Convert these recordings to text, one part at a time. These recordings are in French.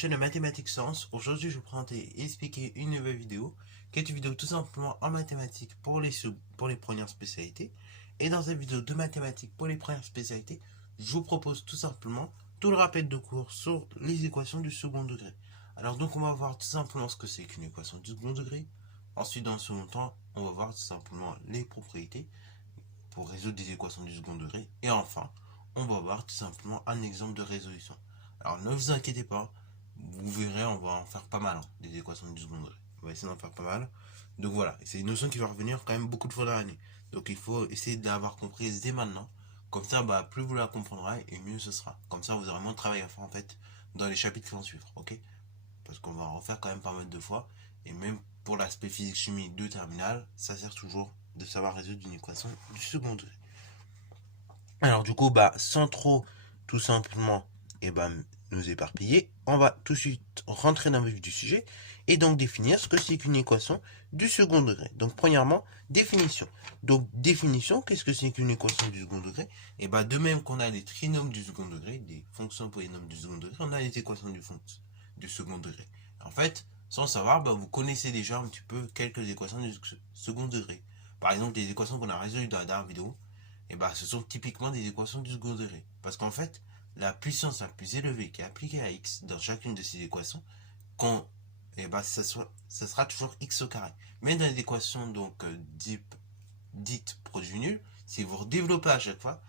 chaîne de Mathématiques Sciences. Aujourd'hui, je vais vous présenter et expliquer une nouvelle vidéo, qui est une vidéo tout simplement en mathématiques pour les premières spécialités. Et dans cette vidéo de mathématiques pour les premières spécialités, je vous propose tout simplement tout le rappel de cours sur les équations du second degré. Alors donc, on va voir tout simplement ce que c'est qu'une équation du second degré. Ensuite, dans le second temps, on va voir tout simplement les propriétés pour résoudre des équations du second degré. Et enfin, on va voir tout simplement un exemple de résolution. Alors ne vous inquiétez pas, vous verrez, on va en faire pas mal, des équations du second degré. On va essayer d'en faire pas mal. Donc voilà, c'est une notion qui va revenir quand même beaucoup de fois dans l'année. Donc il faut essayer de l'avoir comprise dès maintenant. Comme ça, plus vous la comprendrez et mieux ce sera. Comme ça, vous aurez moins de travail à faire en fait dans les chapitres qui vont suivre, ok? Parce qu'on va en refaire quand même pas mal de fois. Et même pour l'aspect physique-chimie de terminale, ça sert toujours de savoir résoudre une équation du second degré. Alors du coup, sans trop tout simplement nous éparpiller, on va tout de suite rentrer dans le vif du sujet et donc définir ce que c'est qu'une équation du second degré. Donc premièrement, définition. Donc définition, qu'est-ce que c'est qu'une équation du second degré? Et de même qu'on a des trinômes du second degré, des fonctions polynômes du second degré, on a les équations du second degré. En fait, sans savoir, vous connaissez déjà un petit peu quelques équations du second degré. Par exemple, les équations qu'on a résolues dans la dernière vidéo, ce sont typiquement des équations du second degré. Parce qu'en fait, la puissance la plus élevée qui est appliquée à x dans chacune de ces équations, ça sera toujours x au carré. Mais dans les équations dites produit nul, si vous redéveloppez à chaque fois,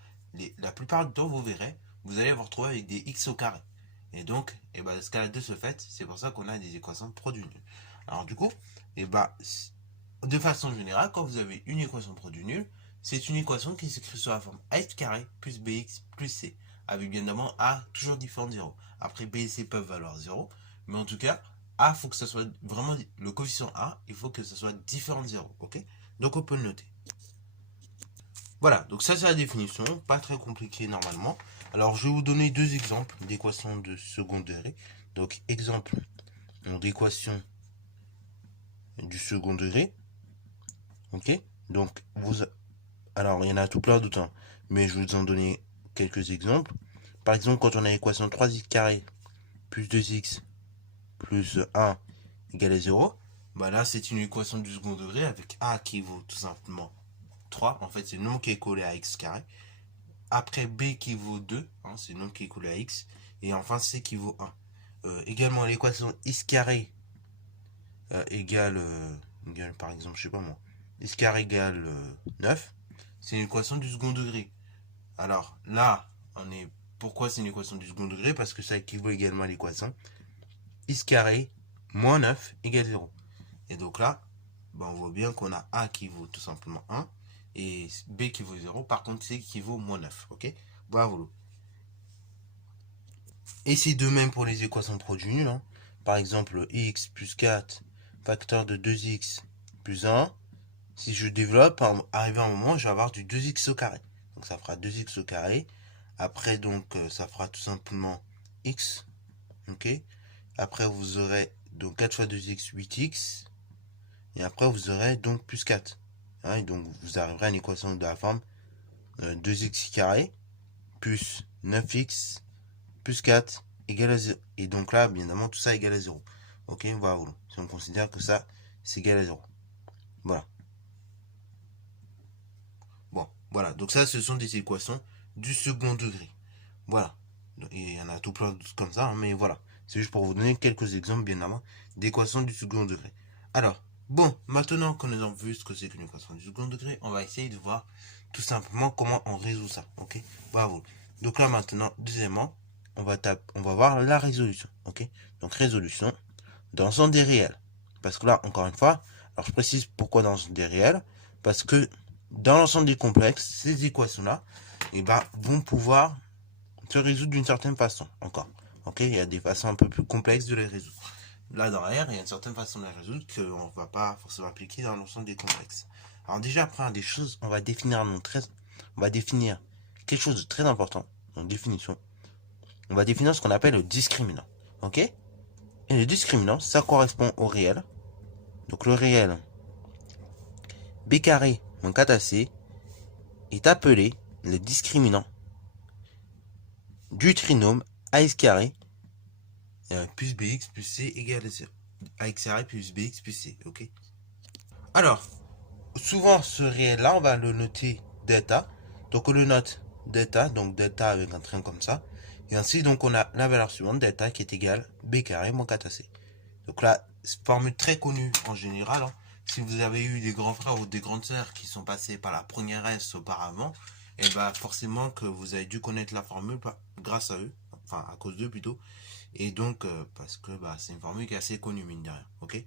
la plupart du temps, vous verrez, vous allez vous retrouver avec des x au carré. Et donc, l'escalade de ce fait, c'est pour ça qu'on a des équations de produit nul. Alors du coup, de façon générale, quand vous avez une équation de produit nul, c'est une équation qui s'écrit sur la forme ax carré plus bx plus c, avec bien évidemment a toujours différent de 0. Après, b et c peuvent valoir 0, mais en tout cas, a, il faut que ça soit vraiment, le coefficient a, il faut que ça soit différent de 0, ok? Donc on peut le noter. Voilà, donc ça c'est la définition, pas très compliqué normalement. Alors je vais vous donner deux exemples d'équations de second degré. Donc exemple d'équation du second degré, ok? Donc alors il y en a tout plein d'autres, mais je vais vous en donner quelques exemples. Par exemple, quand on a l'équation 3x carré plus 2x plus 1 égale à 0, là c'est une équation du second degré avec a qui vaut tout simplement 3. En fait, c'est le nombre qui est collé à x carré. Après b qui vaut 2, c'est le nombre qui est collé à x. Et enfin c qui vaut 1. Également l'équation x carré égale, par exemple, je sais pas moi, x carré égale 9. C'est une équation du second degré. Alors là, pourquoi c'est une équation du second degré? Parce que ça équivaut également à l'équation x carré moins 9 égale 0. Et donc là, on voit bien qu'on a a qui vaut tout simplement 1 et b qui vaut 0. Par contre, c qui vaut moins 9. Ok? Bravo. Et c'est de même pour les équations de produit nul. Par exemple, x plus 4 facteur de 2x plus 1. Si je développe, arrivé à un moment, je vais avoir du 2x au carré. Donc ça fera 2x au carré. Après, donc, ça fera tout simplement x. Ok? Après, vous aurez donc 4 fois 2x, 8x. Et après, vous aurez donc plus 4. Et donc, vous arriverez à une équation de la forme 2x carré plus 9x plus 4 égale à 0. Et donc là, bien évidemment, tout ça égale à 0. Ok, voilà. Si on considère que ça, c'est égal à 0. Voilà. Bon, voilà. Donc ça, ce sont des équations du second degré. Voilà. Et il y en a tout plein d'autres comme ça, mais voilà. C'est juste pour vous donner quelques exemples, bien évidemment, d'équations du second degré. Alors, bon, maintenant qu'on a vu ce que c'est qu'une équation du second degré, on va essayer de voir tout simplement comment on résout ça. Ok? Bravo. Donc là, maintenant, deuxièmement, on va voir la résolution. Ok? Donc, résolution dans l'ensemble des réels. Parce que là, encore une fois, alors je précise pourquoi dans l'ensemble des réels. Parce que dans l'ensemble des complexes, ces équations-là, vont pouvoir se résoudre d'une certaine façon. Encore. Ok? Il y a des façons un peu plus complexes de les résoudre. Là, dans R, il y a une certaine façon de les résoudre qu'on ne va pas forcément appliquer dans l'ensemble des complexes. Alors déjà, première des choses, on va définir quelque chose de très important en définition. On va définir ce qu'on appelle le discriminant. Ok? Et le discriminant, ça correspond au réel. Donc le réel b carré moins 4ac est appelé le discriminant du trinôme ax carré plus bx plus c égale ax carré plus bx plus c, ok. Alors, souvent ce réel-là, on va le noter delta. Donc on le note delta, donc delta avec un trait comme ça. Et ensuite, donc on a la valeur suivante, delta, qui est égale b carré moins 4ac. Donc là, formule très connue en général. Hein. Si vous avez eu des grands frères ou des grandes sœurs qui sont passés par la première S auparavant, et bah forcément que vous avez dû connaître la formule grâce à eux, enfin à cause d'eux plutôt. Et donc, parce que bah, c'est une formule qui est assez connue, mine de rien, ok.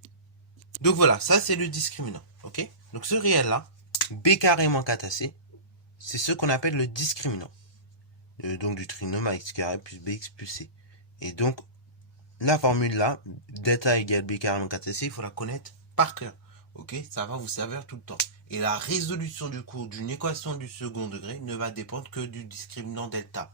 Donc voilà, ça c'est le discriminant, ok. Donc ce réel-là, b carré moins 4ac, c'est ce qu'on appelle le discriminant. Donc du trinôme ax carré plus bx plus c. Et donc, la formule là, delta égale b carré moins 4ac, il faut la connaître par cœur. Ok, ça va vous servir tout le temps. Et la résolution du cours d'une équation du second degré ne va dépendre que du discriminant delta.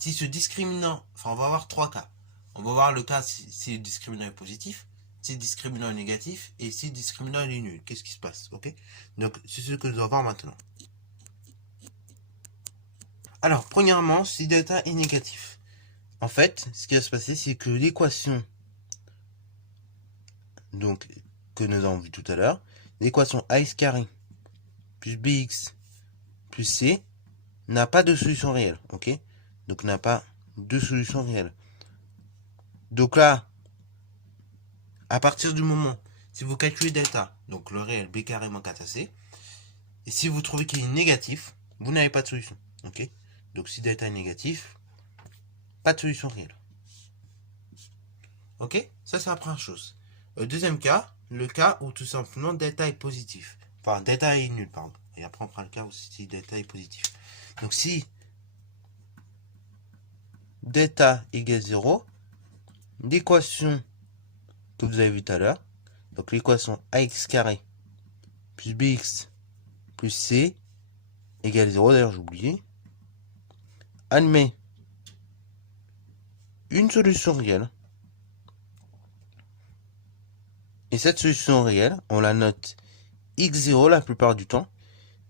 Si ce discriminant, enfin on va avoir trois cas. On va voir le cas si le discriminant est positif, si le discriminant est négatif et si le discriminant est nul. Qu'est-ce qui se passe, ok? Donc c'est ce que nous allons voir maintenant. Alors, premièrement, si delta est négatif. En fait, ce qui va se passer, c'est que l'équation donc que nous avons vu tout à l'heure, l'équation ax carré plus bx plus c n'a pas de solution réelle, ok? Donc n'a pas de solution réelle. Donc là, à partir du moment, si vous calculez delta, donc le réel b carré moins 4ac, et si vous trouvez qu'il est négatif, vous n'avez pas de solution, ok? Donc si delta est négatif, pas de solution réelle. Ok? Ça, c'est la première chose. Deuxième cas, le cas où tout simplement delta est positif. Enfin, delta est nul, pardon. Et après, on prend le cas où si delta est positif. Donc, si delta égale 0, l'équation que vous avez vue tout à l'heure, donc l'équation ax carré plus bx plus c égale 0, d'ailleurs j'ai oublié, admet une solution réelle. Et cette solution réelle, on la note x0 la plupart du temps.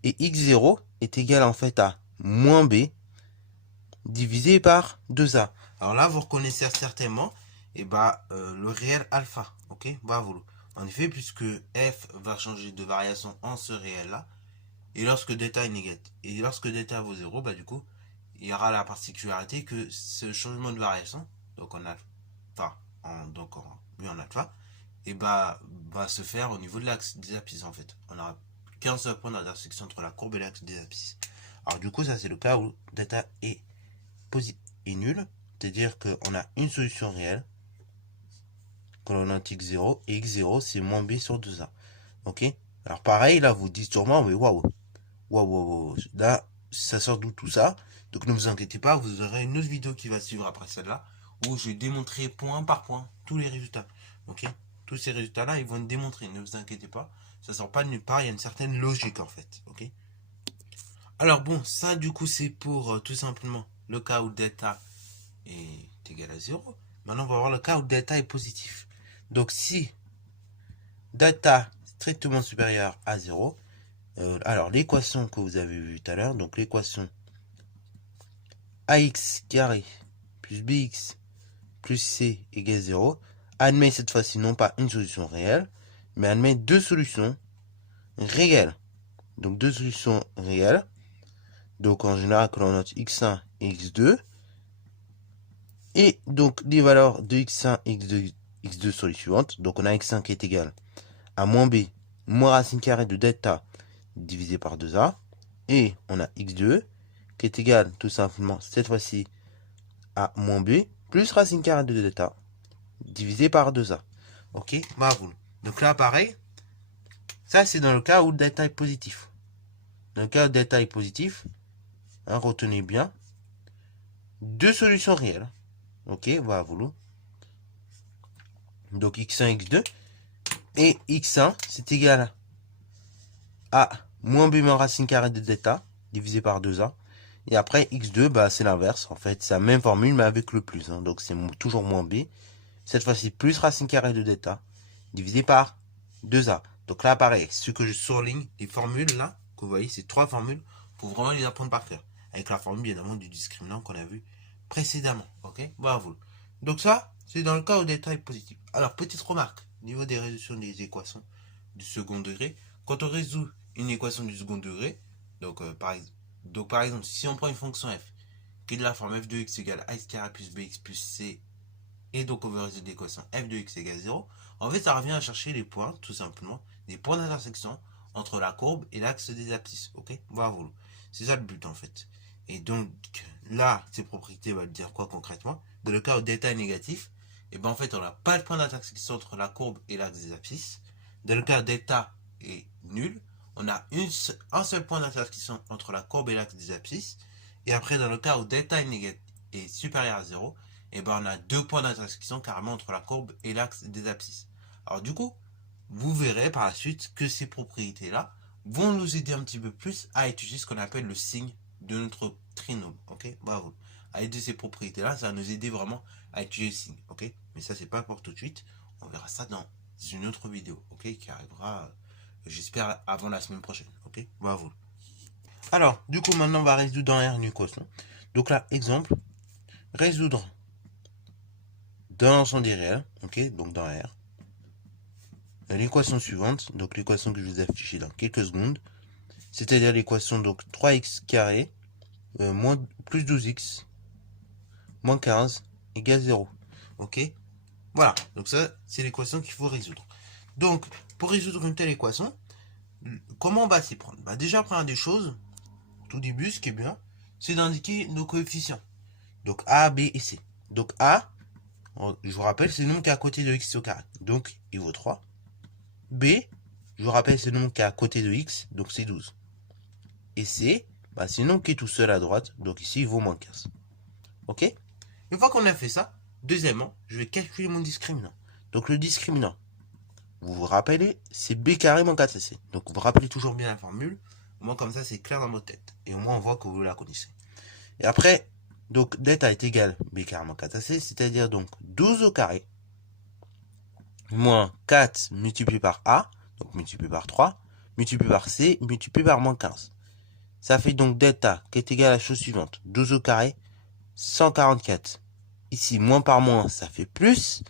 Et x0 est égal en fait à moins b divisé par 2a. Alors là, vous reconnaissez certainement le réel alpha. Ok, bravo. En effet, puisque f va changer de variation en ce réel-là, et lorsque delta est négatif, et lorsque delta vaut 0, bah du coup, il y aura la particularité que ce changement de variation, donc en alpha, en alpha, et va se faire au niveau de l'axe des abscisses en fait. On aura qu'un seul point d'intersection entre la courbe et l'axe des abscisses. Alors du coup, ça c'est le cas où delta est nul, c'est-à-dire qu'on a une solution réelle, que l'on note x0, et x0 c'est moins b sur 2a. Ok? Alors pareil, là vous dites sûrement, mais waouh, là ça sort d'où tout ça? Donc ne vous inquiétez pas, vous aurez une autre vidéo qui va suivre après celle-là, où je vais démontrer point par point tous les résultats. Ok? Tous ces résultats-là, ils vont être démontrés, ne vous inquiétez pas. Ça sort pas de nulle part, il y a une certaine logique en fait. Ok? Alors bon, ça du coup c'est pour tout simplement le cas où delta est égal à 0. Maintenant on va voir le cas où delta est positif. Donc si delta strictement supérieur à 0, alors l'équation que vous avez vue tout à l'heure, donc l'équation ax carré plus bx plus c égale 0, admet cette fois-ci non pas une solution réelle, mais admet deux solutions réelles. Donc deux solutions réelles. Donc en général, que l'on note x1 et x2. Et donc les valeurs de x1 et x2 sont les suivantes. Donc on a x1 qui est égal à moins b moins racine carrée de delta divisé par 2a. Et on a x2 qui est égal tout simplement cette fois-ci à moins b plus racine carrée de delta divisé par 2a. Ok, bravo. Donc là pareil, ça c'est dans le cas où delta est positif. Dans le cas où delta est positif, hein, retenez bien, deux solutions réelles. Ok, bravo. Donc x1, x2. Et x1, c'est égal à moins b moins racine carrée de delta, divisé par 2a. Et après, x2, bah, c'est l'inverse. En fait, c'est la même formule, mais avec le plus. Hein. Donc, c'est toujours moins b. Cette fois-ci, plus racine carrée de delta, divisé par 2a. Donc là, pareil, ce que je surligne, les formules, là, que vous voyez, ces trois formules, pour vraiment les apprendre par cœur. Avec la formule, évidemment, du discriminant qu'on a vu précédemment. Ok, bravo. Donc ça, c'est dans le cas où delta est positif. Alors, petite remarque, au niveau des résolutions des équations du second degré, quand on résout une équation du second degré, donc, par exemple, si on prend une fonction f, qui est de la forme f de x égale a carré plus bx plus c, et donc on veut résoudre l'équation f de x égale 0, en fait, ça revient à chercher les points, tout simplement, des points d'intersection entre la courbe et l'axe des abscisses, ok? Voilà, c'est ça le but, en fait. Et donc, là, ces propriétés veulent dire quoi concrètement? Dans le cas où delta est négatif, et ben en fait, on n'a pas de point d'intersection entre la courbe et l'axe des abscisses. Dans le cas où delta est nul, on a un seul point d'intersection entre la courbe et l'axe des abscisses. Et après, dans le cas où delta est supérieur à 0, et ben on a deux points d'intersection carrément entre la courbe et l'axe des abscisses. Alors du coup, vous verrez par la suite que ces propriétés-là vont nous aider un petit peu plus à étudier ce qu'on appelle le signe de notre trinôme. Ok, bravo. À aider ces propriétés-là, ça va nous aider vraiment à étudier le signe. Ok, mais ça c'est pas pour tout de suite. On verra ça dans une autre vidéo. Ok, qui arrivera, j'espère, avant la semaine prochaine. Ok, bravo. Alors, du coup, maintenant on va résoudre dans R une équation. Donc là, exemple, résoudre dans l'ensemble des réels. Ok, donc dans R. L'équation suivante, donc l'équation que je vous ai affichée dans quelques secondes, c'est-à-dire l'équation donc 3x carré plus 12x moins 15 égale 0. Ok. Voilà, donc ça c'est l'équation qu'il faut résoudre. Donc pour résoudre une telle équation, comment on va s'y prendre? Bah, déjà, première des choses, tout début, ce qui est bien, c'est d'indiquer nos coefficients. Donc A, B et C. Donc A, je vous rappelle, c'est le nombre qui est à côté de x au carré. Donc il vaut 3. B, je vous rappelle, c'est le nombre qui est à côté de x, donc c'est 12. Et C, bah, c'est le nombre qui est tout seul à droite, donc ici il vaut moins 15. Ok? Une fois qu'on a fait ça, deuxièmement, je vais calculer mon discriminant. Donc le discriminant, vous vous rappelez, c'est b carré moins 4ac. Donc vous vous rappelez toujours bien la formule. Au moins comme ça, c'est clair dans votre tête. Et au moins on voit que vous la connaissez. Et après, donc delta est égal b carré moins 4ac, c'est-à-dire donc 12 au carré moins 4 multiplié par a, donc multiplié par 3, multiplié par c, multiplié par moins 15. Ça fait donc delta qui est égal à la chose suivante. 12 au carré, 144. Ici, moins par moins, ça fait plus.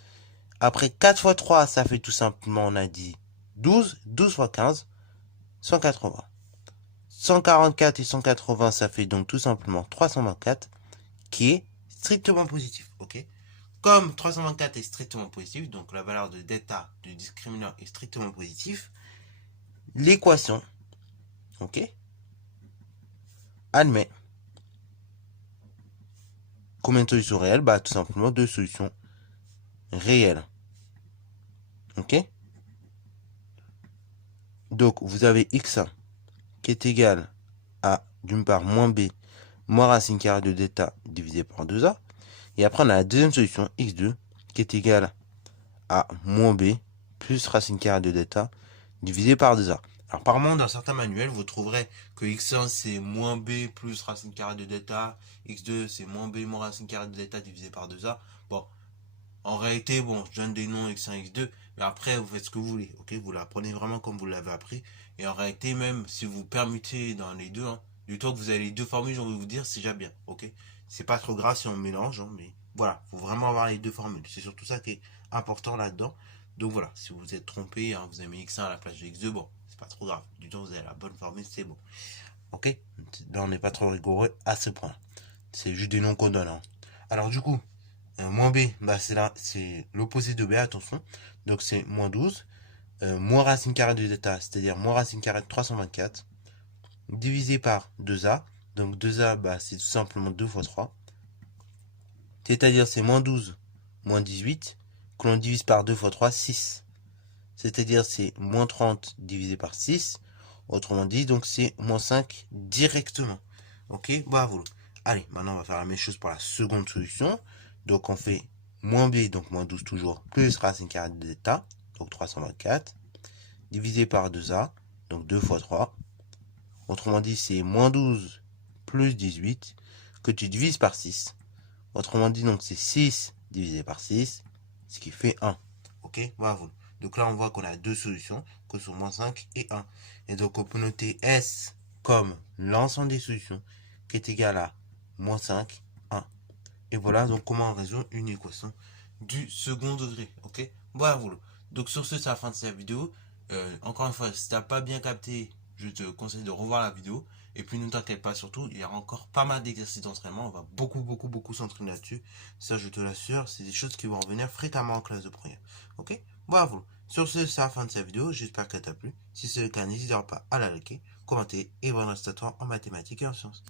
Après 4 fois 3, ça fait tout simplement, on a dit 12. 12 fois 15, 180. 144 et 180, ça fait donc tout simplement 324, qui est strictement positif. Ok? Comme 324 est strictement positif, donc la valeur de delta du discriminant est strictement positif, l'équation, ok, admet combien de solutions réelles? Bah, tout simplement deux solutions réelles. Ok? Donc, vous avez x1 qui est égal à, d'une part, moins b, moins racine carrée de delta divisé par 2a. Et après, on a la deuxième solution, x2, qui est égal à moins b plus racine carrée de delta divisé par 2a. Alors, par contre, dans certains manuels, vous trouverez que x1, c'est moins b plus racine carrée de delta, x2, c'est moins b moins racine carrée de delta divisé par 2a. Bon, en réalité, bon, je donne des noms x1, x2, mais après, vous faites ce que vous voulez, ok? Vous l'apprenez vraiment comme vous l'avez appris. Et en réalité, même si vous permutez dans les deux, hein, du temps que vous avez les deux formules, j'ai envie de vous dire, c'est déjà bien, ok? C'est pas trop grave si on mélange, hein, mais voilà, faut vraiment avoir les deux formules. C'est surtout ça qui est important là-dedans. Donc voilà, si vous vous êtes trompé, hein, vous avez mis x1 à la place de x2, bon, c'est pas trop grave. Du temps que vous avez la bonne formule, c'est bon. Ok? Là, on n'est pas trop rigoureux à ce point. C'est juste des noms qu'on donne. Hein. Alors du coup, moins b, bah, c'est l'opposé de b, attention. Donc c'est moins 12. Moins racine carrée de delta, c'est-à-dire moins racine carrée de 324, divisé par 2a. Donc 2a, bah, c'est tout simplement 2 fois 3. C'est-à-dire c'est moins 12, moins 18, que l'on divise par 2 fois 3, 6. C'est-à-dire c'est moins 30 divisé par 6. Autrement dit, donc c'est moins 5 directement. Ok, bravo. Allez, maintenant on va faire la même chose pour la seconde solution. Donc on fait moins b, donc moins 12 toujours, plus racine carrée de delta, donc 324, divisé par 2a, donc 2 fois 3. Autrement dit, c'est moins 12 plus 18 que tu divises par 6. Autrement dit, donc c'est 6 divisé par 6, ce qui fait 1. Ok, bravo. Donc là, on voit qu'on a deux solutions, que sont moins 5 et 1. Et donc on peut noter S comme l'ensemble des solutions, qui est égal à moins 5, 1. Et voilà donc comment on résout une équation du second degré, ok? Voilà. Donc sur ce, c'est la fin de cette vidéo. Encore une fois, si t'as pas bien capté, je te conseille de revoir la vidéo. Et puis ne t'inquiète pas, surtout, il y aura encore pas mal d'exercices d'entraînement. On va beaucoup s'entraîner là-dessus. Ça, je te l'assure, c'est des choses qui vont revenir fréquemment en classe de première. Ok? Voilà. Sur ce, c'est la fin de cette vidéo. J'espère qu'elle t'a plu. Si c'est le cas, n'hésite pas à la liker, commenter et bonne reste à toi en mathématiques et en sciences.